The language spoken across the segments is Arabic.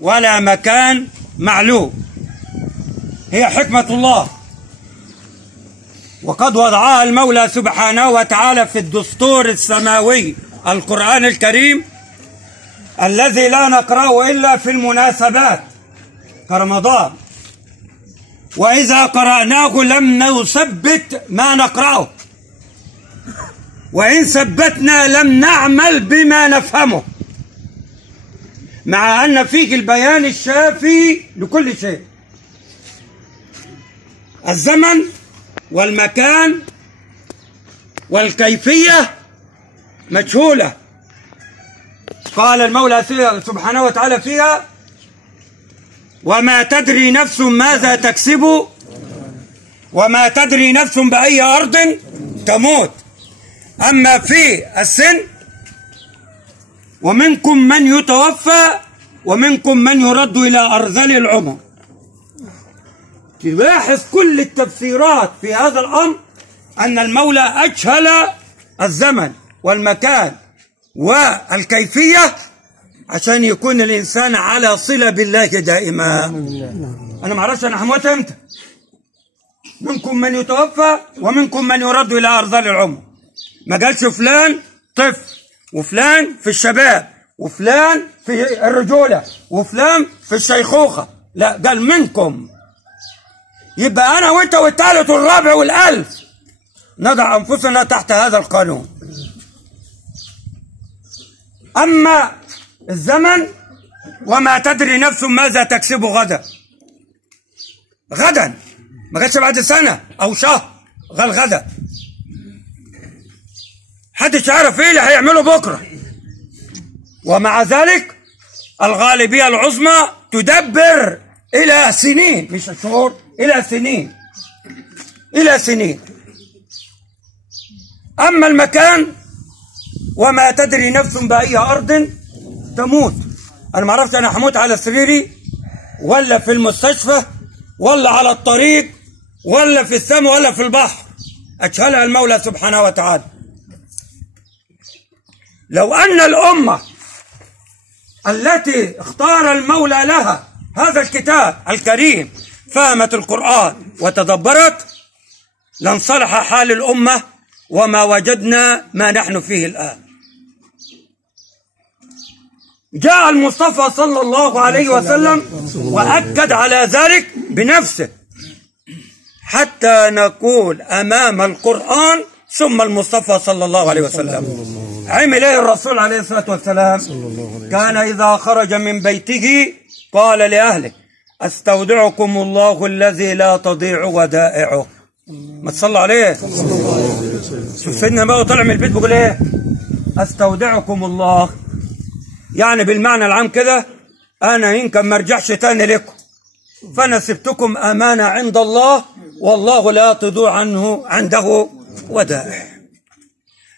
ولا مكان معلوم. هي حكمة الله، وقد وضعها المولى سبحانه وتعالى في الدستور السماوي القرآن الكريم الذي لا نقرأه إلا في المناسبات كرمضان، وإذا قرأناه لم نثبت ما نقرأه، وإن ثبتنا لم نعمل بما نفهمه، مع أن فيه البيان الشافي لكل شيء. الزمن والمكان والكيفية مجهولة. قال المولى سبحانه وتعالى فيها: وما تدري نفس ماذا تكسب وما تدري نفس بأي أرض تموت. أما في السن ومنكم من يتوفى ومنكم من يرد إلى أرذل العمر. تلاحظ كل التفسيرات في هذا الأمر أن المولى أجهل الزمن والمكان والكيفية عشان يكون الإنسان على صلة بالله دائما. أنا ما أعرفش أنا هموت إمتى. منكم من يتوفى ومنكم من يرد إلى أرذل العمر. ما قالش فلان طفل وفلان في الشباب وفلان في الرجولة وفلان في الشيخوخة، لا، قال منكم. يبقى أنا وأنت والثالث والرابع والألف نضع أنفسنا تحت هذا القانون. أما الزمن وما تدري نفس ماذا تكسب غدا. غدا ما قالش بعد سنة أو شهر، قال غدا. محدش يعرف إيه اللي هيعمله بكرة. ومع ذلك الغالبية العظمى تدبر إلى سنين، مش شهور، إلى سنين، إلى سنين. أما المكان وما تدري نفس بأي أرض تموت. أنا ما عرفت أنا هموت على سريري ولا في المستشفى ولا على الطريق ولا في السماء ولا في البحر. أجهلها المولى سبحانه وتعالى. لو أن الأمة التي اختار المولى لها هذا الكتاب الكريم فهمت القرآن وتدبرت لانصلح حال الأمة وما وجدنا ما نحن فيه الآن. جاء المصطفى صلى الله عليه وسلم وأكد على ذلك بنفسه حتى نقول أمام القرآن ثم المصطفى صلى الله عليه وسلم. عمل ايه الرسول عليه الصلاة والسلام؟ كان إذا خرج من بيته قال لأهله: أستودعكم الله الذي لا تضيع ودائعه. ما تصلى عليه. شوف سيدنا بقى طلع من البيت بيقول ايه؟ أستودعكم الله، يعني بالمعنى العام كده أنا يمكن ما ارجعش تاني لكم، فأنا سبتكم أمانة عند الله والله لا تضيع عنده ودائع.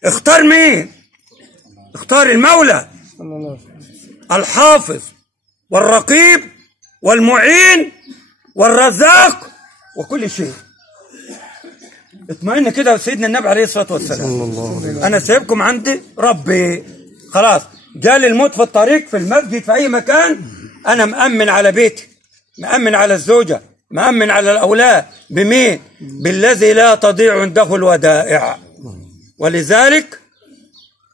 اختار مين؟ اختار المولى الحافظ والرقيب والمعين والرزاق وكل شيء. اطمئن كده سيدنا النبي عليه الصلاة والسلام. أنا سايبكم عندي ربي، خلاص جالي الموت في الطريق في المسجد في أي مكان، أنا مأمن على بيتي، مأمن على الزوجة، مأمن على الأولاد. بمين؟ بالذي لا تضيع عنده الودائع. ولذلك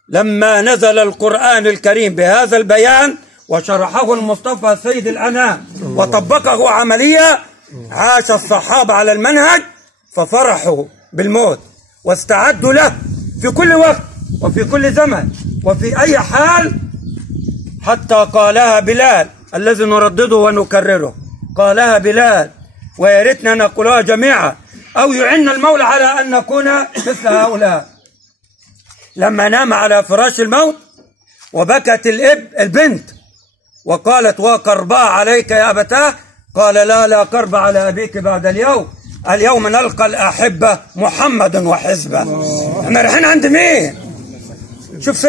لما نزل القرآن الكريم بهذا البيان وشرحه المصطفى سيد الأنام وطبقه عمليا، عاش الصحابة على المنهج ففرحوا بالموت واستعدوا له في كل وقت وفي كل زمن وفي أي حال، حتى قالها بلال الذي نردده ونكرره. قالها بلال ويا ريتنا نقولها جميعا، أو يعن المولى على أن نكون مثل هؤلاء. لما نام على فراش الموت وبكت البنت وقالت: وكرباء عليك يا أبتاه؟ قال: لا كرب على أبيك بعد اليوم نلقى الأحبة محمدا وحزبه. احنا رايحين عند مين؟ شوف